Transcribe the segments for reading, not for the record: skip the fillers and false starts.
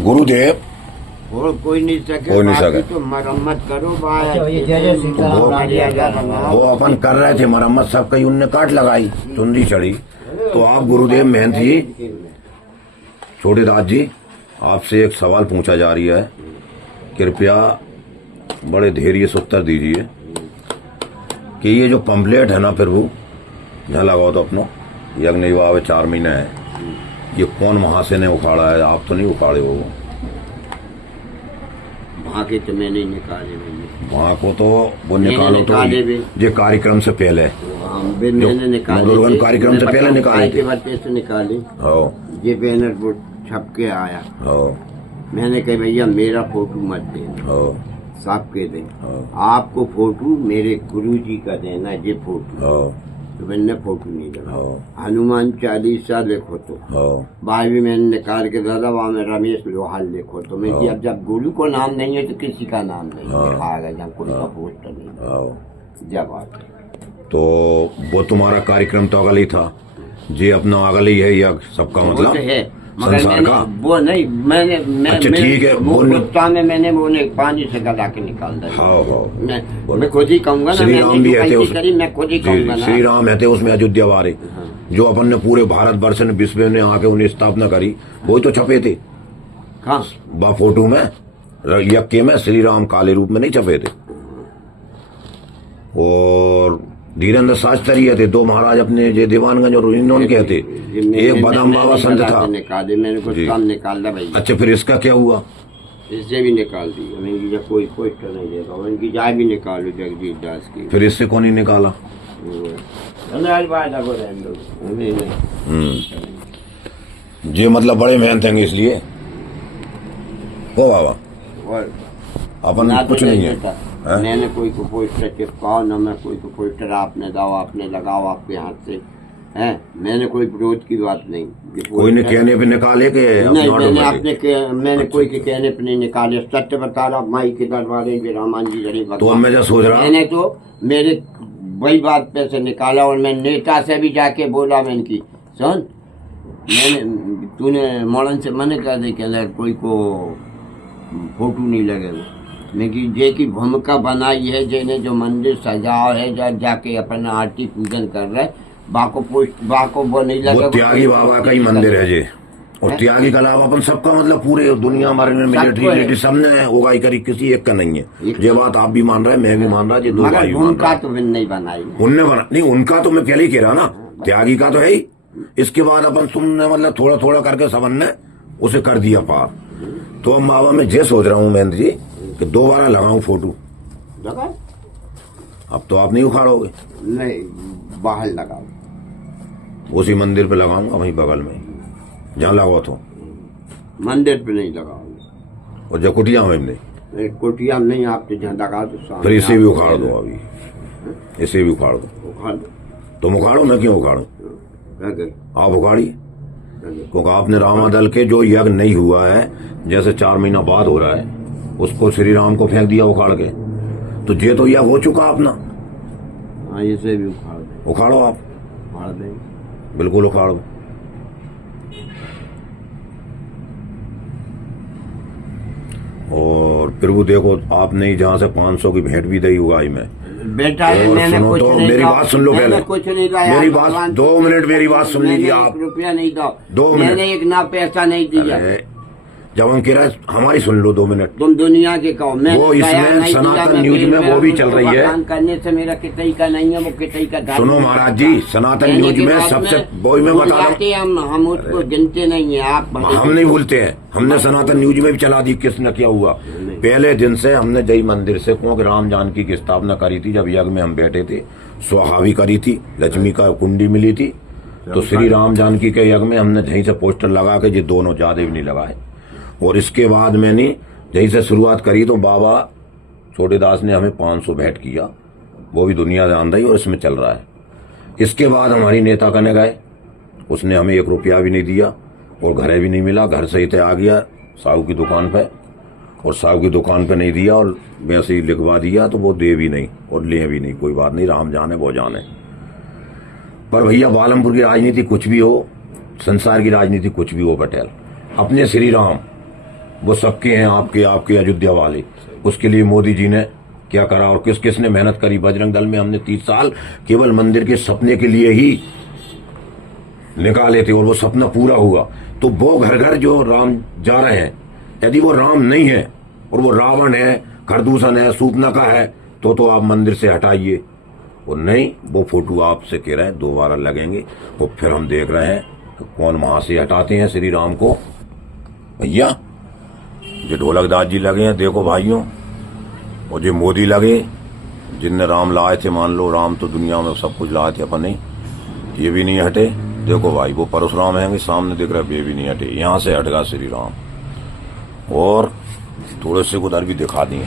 गुरुदेव और कोई नहीं सके, कोई नहीं सके। तो मरम्मत करो भाई। वो अपन कर रहे थे मरम्मत, सब कहीं उनने काट लगाई, चुंदी चढ़ी। तो आप गुरुदेव महंत जी, छोटे दास जी, आपसे एक सवाल पूछा जा रही है, कृपया बड़े धैर्य से उत्तर दीजिए कि ये जो पंपलेट है ना प्रभु, यहाँ लगाओ तो अपनो यज्ञ निवाह 4 महीने है, ये कौन महाशय ने उखाड़ा है? आप तो नहीं उखाड़े हो? वहाँ के तो मैंने निकाले, वहाँ को तो वो निकालो तो ये कार्यक्रम से पहले मैंने निकाले, कार्यक्रम से पहले निकाले से निकाले। ये बैनर वो छप के आया, मैंने कहा भैया मेरा फोटो मत देना, साहब के दे, आपको फोटो मेरे गुरुजी का देना, ये फोटो। तो मैंने फोटो नहीं लगा। हनुमान चालीसा लिखो तो बाद भी मैंने निकाल के डाला, वहाँ में रमेश लोहाल लिखो तो मैं अब जब गुरु को नाम नहीं है तो किसी का नाम नहीं लिखाएगा, जब कोई का पोस्टर नहीं जब बात। तो वो तुम्हारा कार्यक्रम तो अगल ही था, जी अपना अगल ही है या सबका मतलब है संसार का? वो नहीं, मैंने अच्छा ठीक है, वो में मैंने वो पानी से गला के निकाल दिया। मैं खुद ही कहूँगा ना, श्री राम भी है उसमें, मैं खुद ही कहूँगा श्री राम है उसमें अयोध्या वाले, जो अपन ने पूरे भारत वर्ष ने विश्व ने आके उन्हें स्थापना करी, वही तो छपे थे बा फोटो में, यज्ञ में श्री राम काले रूप में नहीं छपे थे। और धीरेन्द्र शास्त्री थे, 2 महाराज अपने जो दीवानगंज और इन्होंने के थे, एक बादाम बाबा संत था। मैंने कुछ काम निकाल भाई। अच्छा फिर इसका क्या हुआ? इससे भी निकाल दी, कोई पोस्टर नहीं देगा, उनकी जाए भी निकालो जगदीश दास की। फिर इससे कौन ही निकाला? जी मतलब बड़े मेहनत हैं इसलिए हो बाबा, और अपन कुछ नहीं है। मैंने कोई को पोस्टर चिपकाओ ना, मैं कोई को पोस्टर आपने दाओ आपने लगाओ आपके हाथ से है, मैंने कोई विरोध की बात नहीं। कोई ने कहने पे निकाले के नहीं, मैंने कोई के कहने पे नहीं निकाले, सत्य बता रहा, माई के दरबारे में रामान जी जड़ी। तो मैं जो सोच रहा, मैंने तो मेरे वही बात पे से निकाला, और मैं नेता से भी जाके बोला, मैंने की सुन, मैंने तूने मॉडर्न से मैंने कहा दे कि कोई को फोटो नहीं लगेगा, लेकिन जे की भूमिका बनाई है, जिन्हें जो मंदिर सजाओ है, जब जाके अपना आरती पूजन कर रहे, बाको वो नहीं लगा। त्यागी बाबा का ही मंदिर है जे, और त्यागी के अलावा अपन सबका मतलब पूरे दुनिया हमारे में मिलिट्री सबने उगाई करी, किसी एक का नहीं है। ये बात आप भी मान रहे हैं, मैं भी मान रहा, ये दो भाई उनका तो नहीं बनाई, उनने बना नहीं, उनका तो मैं पहले ही कह रहा ना, त्यागी का तो है ही। इसके बाद अपन तुमने मतलब थोड़ा थोड़ा करके सबन ने उसे कर दिया पार। तो अब बाबा मैं ये सोच रहा हूँ महेंद्र जी कि दोबारा लगाऊं फोटो, अब तो आप नहीं उखाड़ोगे? नहीं, बाहर लगाओ, उसी मंदिर पे लगाऊंगा, वहीं बगल में जहाँ लगाओ तो। मंदिर पे नहीं लगाओगे, और जब कुटिया में नहीं, कुटिया नहीं, आप तो जहाँ लगा दो। फिर इसे भी उखाड़ दो, अभी इसे भी उखाड़ दो। तुम उखाड़ो, मैं क्यों उखाड़ू? आप उखाड़िए, क्योंकि आपने रामादल के जो यज्ञ नहीं हुआ है, जैसे 4 महीना बाद हो रहा है, उसको श्री राम को फेंक दिया उखाड़ के, तो ये तो यज्ञ हो चुका अपना। हाँ, इसे भी उखाड़ दो। उखाड़ो, आप उखाड़ दें, बिल्कुल उखाड़ो। और प्रभु देखो, आपने जहाँ से 500 की भेंट भी दी उगाई में बेटा, सुनो तो मेरी बात सुन लो पहले, कुछ नहीं लाया, मेरी बात 2 मिनट मेरी बात सुन लीजिए आप। रुपया नहीं दो, 2 मिनट, मैंने एक ना पैसा नहीं दिया। जब हम कह रहे हमारी सुन लो 2 मिनट, तुम दुनिया के कहो, मैं वो इसमें सनातन न्यूज में वो भी चल रही है, करने से मेरा कितई का नहीं है, वो कितई का। सुनो महाराज जी, सनातन न्यूज में सबसे वो मैं बता रहा हूँ, हम उसको गिनते नहीं है, आप हम नहीं भूलते हैं, हमने सनातन न्यूज में भी चला दी किसने क्या हुआ। पहले दिन से हमने जय मंदिर से, क्योंकि राम जानकी की स्थापना करी थी, जब यज्ञ में हम बैठे थे, स्वाहावी करी थी, लक्ष्मी का कुंडी मिली थी, तो श्री राम जानकी के यज्ञ में हमने यहीं से पोस्टर लगा के, ये दोनों ज्यादा भी नहीं लगाए। और इसके बाद मैंने यहीं से शुरुआत करी, तो बाबा छोटे दास ने हमें 500 भेंट किया, वो भी दुनिया जान रही और इसमें चल रहा है। इसके बाद हमारी नेता करने गए, उसने हमें 1 रुपया भी नहीं दिया, और घर भी नहीं मिला, घर से ही आ गया साहू की दुकान पे, और साहू की दुकान पे नहीं दिया, और वैसे ही लिखवा दिया, तो वो दे भी नहीं और ले भी नहीं। कोई बात नहीं, राम जाने वो जाने। पर भैया बालमपुर की राजनीति कुछ भी हो, संसार की राजनीति कुछ भी हो, पटेल अपने श्री राम वो सबके हैं, आपके आपके अयोध्या वाले। उसके लिए मोदी जी ने क्या करा और किस किसने मेहनत करी। बजरंग दल में हमने 30 साल केवल मंदिर के सपने के लिए ही निकाले थे और वो सपना पूरा हुआ। तो वो घर घर जो राम जा रहे हैं, यदि वो राम नहीं है और वो रावण है, खरदूषण है, सूपनखा है, तो आप मंदिर से हटाइए। और नहीं, वो फोटो आपसे कह रहे हैं दोबारा लगेंगे, तो फिर हम देख रहे हैं कि कौन वहां से हटाते हैं श्री राम को। भैया जो ढोलक दास जी लगे हैं, देखो भाइयों, और जो मोदी लगे जिनने राम लाए थे, मान लो राम तो दुनिया में सब कुछ लाए थे अपने, ये भी नहीं हटे। देखो भाई, वो परशुराम हैं सामने दिख रहा है, ये भी नहीं हटे। यहां से हटगा श्री राम। और थोड़े से उधर भी दिखा दिए।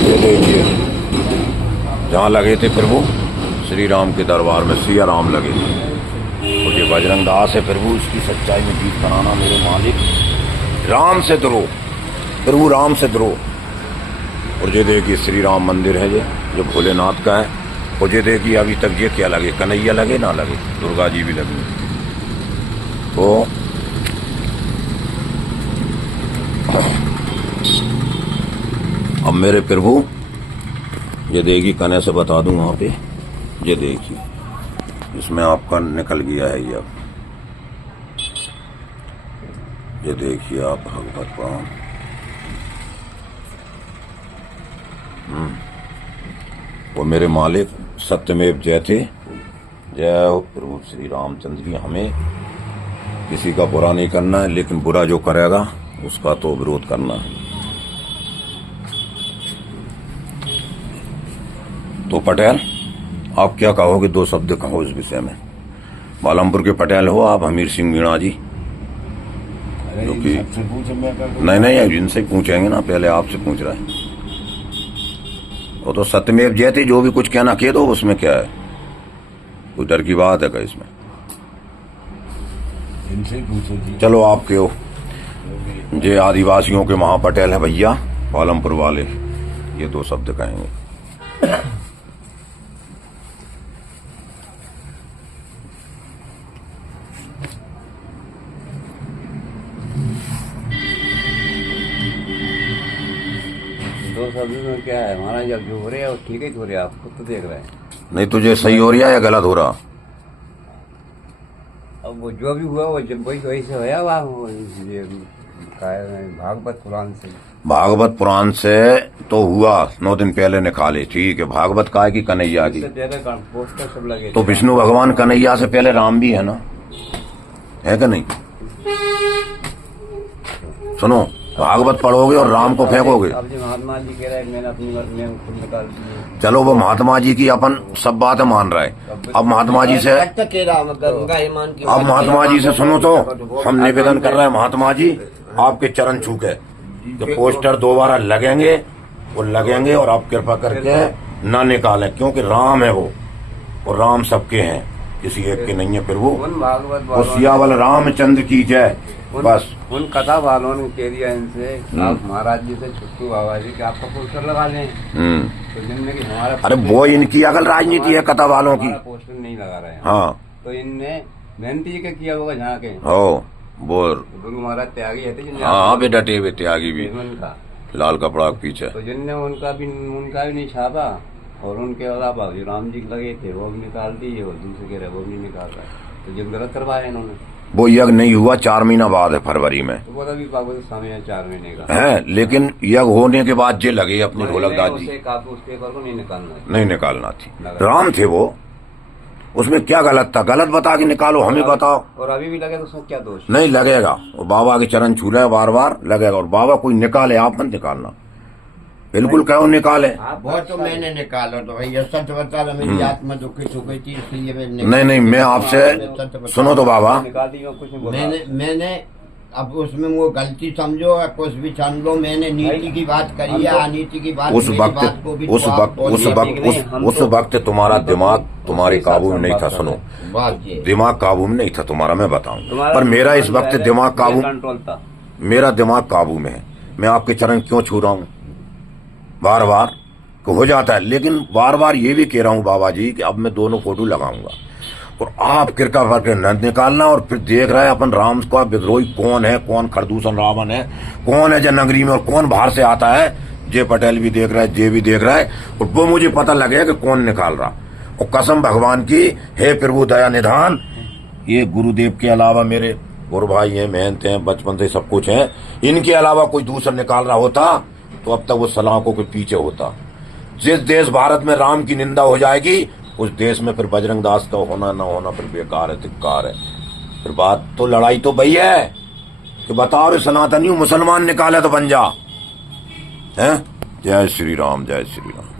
ये देखिए, जहां लगे थे प्रभु श्री राम के दरबार में सिया राम लगे थे। और ये बजरंग दास है प्रभु, इसकी सच्चाई में जीत कराना मेरे मालिक। राम से द्रोह, प्रभु राम से द्रोह। और ये देखिए श्री राम मंदिर है, ये जो भोलेनाथ का है। और ये देखिए अभी तक ये क्या लगे, कन्हैया लगे ना लगे, दुर्गा जी भी लगी। तो अब मेरे प्रभु ये देखिए, कने से बता दूं वहां पे, ये देखिए इसमें आपका निकल गया है ये। अब ये देखिए आप, भगवत प्राण। वो मेरे मालिक सत्यमेव जयते। जय हो प्रभु श्री रामचंद्र जी। हमें किसी का बुरा नहीं करना है, लेकिन बुरा जो करेगा उसका तो विरोध करना है। तो पटेल, आप क्या कहोगे, 2 शब्द कहो इस विषय में। बालमपुर के पटेल हो आप, हमीर सिंह मीणा जी, जो कि नहीं जिनसे पूछेंगे ना, पहले आपसे पूछ रहा है। वो तो सत्यमेव जयते, जो भी कुछ कहना कह दो, उसमें क्या है, कोई डर की बात है क्या इसमें? चलो आप कहो। जे आदिवासियों के महापटेल है भैया, बालमपुर वाले, ये 2 शब्द कहेंगे। में क्या है हमारा, जब जो हो रहा है वो ठीक ही हो रहा है, आप खुद तो देख रहे हैं। नहीं, तुझे सही हो रहा है या गलत हो रहा? अब वो जो भी हुआ वो जब वही से होया हुआ, भागवत पुराण से। भागवत पुराण से तो हुआ, 9 दिन पहले निकाले, ठीक है। भागवत का है कि कन्हैया की? पोस्टर सब लगे। तो विष्णु भगवान कन्हैया से पहले राम भी है ना, है कि नहीं? सुनो, भागवत पढ़ोगे और राम को फेंकोगे। अब जो महात्मा जी कह रहे हैं मैंने अपनी में खुद निकाल दी। चलो, वो महात्मा जी की अपन सब बातें मान रहे हैं। अब महात्मा जी से, अब महात्मा जी से सुनो, तो हम निवेदन कर रहे हैं महात्मा जी, आपके चरण छू के जो पोस्टर दोबारा लगेंगे वो लगेंगे, और आप कृपा करके ना निकालें, क्योंकि राम है वो, और राम सबके हैं, किसी एक के नहीं है प्रभु। वो सियावल रामचंद्र की जय। बस उन कथा वालों ने कह दिया इनसे, आप महाराज जी से, छुट्टू बाबा जी के आपका पोस्टर लगा लें। तो जिनने की हमारा, अरे वो इनकी अकल राजनीति है कथा वालों की, पोस्टर नहीं लगा रहे हैं। हाँ, तो इनने मेहनती के किया होगा जहाँ के। बोल गुरु महाराज त्यागी है, हाँ भी डटे हुए त्यागी भी, लाल कपड़ा के पीछे। तो जिनने उनका भी नहीं छापा, और उनके अलावा राम जी लगे थे वो भी निकाल दिए, और दूसरे कह रहे वो भी निकाल रहा है। तो जिन गलत करवाया इन्होंने। वो यज्ञ नहीं हुआ, 4 महीना बाद है, फरवरी में। तो बोला भी भागवत समय 4 महीने का है, लेकिन यज्ञ होने के बाद जे लगे अपने ढोलक दास जी। उस पेपर को नहीं निकालना थी, राम थे वो, उसमें क्या गलत था? गलत बता के निकालो, हमें बताओ। और अभी भी लगे तो उसमें क्या दोष? नहीं लगेगा, वो बाबा के चरण छू रहे बार बार, लगेगा। और बाबा कोई निकाले, आप मत निकालना, बिल्कुल कहो निकाले। बहुत तो मैंने निकाला, तो भैया सच बता रहा, मेरी आत्मा दुखित हो गई थी, इसलिए नहीं, मैं आपसे सुनो तो बाबा, मैंने अब उसमें वो गलती समझो या कुछ भी समझो, मैंने नीति की बात करी है, अनीति की बात। उस वक्त तुम्हारा दिमाग तुम्हारे काबू में नहीं था। सुनो, दिमाग काबू में नहीं था तुम्हारा, मैं बताऊं, पर मेरा इस वक्त दिमाग काबू, मेरा दिमाग काबू में है। मैं आपके चरण क्यों छू रहा हूँ बार बार, हो जाता है, लेकिन बार बार ये भी कह रहा हूँ बाबा जी कि अब मैं दोनों फोटो लगाऊंगा। और आप किरका भर के न निकालना, और फिर देख रहा है अपन राम का विद्रोही कौन है, कौन खरदूषण रावण है, कौन है जननगरी में और कौन बाहर से आता है। जे पटेल भी देख रहा है, जे भी देख रहा है, और वो मुझे पता लगेगा कि कौन निकाल रहा। और कसम भगवान की, हे प्रभु दया निधान, ये गुरुदेव के अलावा मेरे गुरु भाई हैं, मेहनत हैं, बचपन से सब कुछ है, इनके अलावा कोई दूसरा निकाल रहा होता तो अब तक वो सलाखों के पीछे होता। जिस देश भारत में राम की निंदा हो जाएगी, उस देश में फिर बजरंग दास का होना ना होना फिर बेकार है, धिक्कार है। फिर बात तो लड़ाई तो वही है कि बताओ रे सनातनी मुसलमान निकाले तो बन जा। हैं? जय श्री राम, जय श्री राम।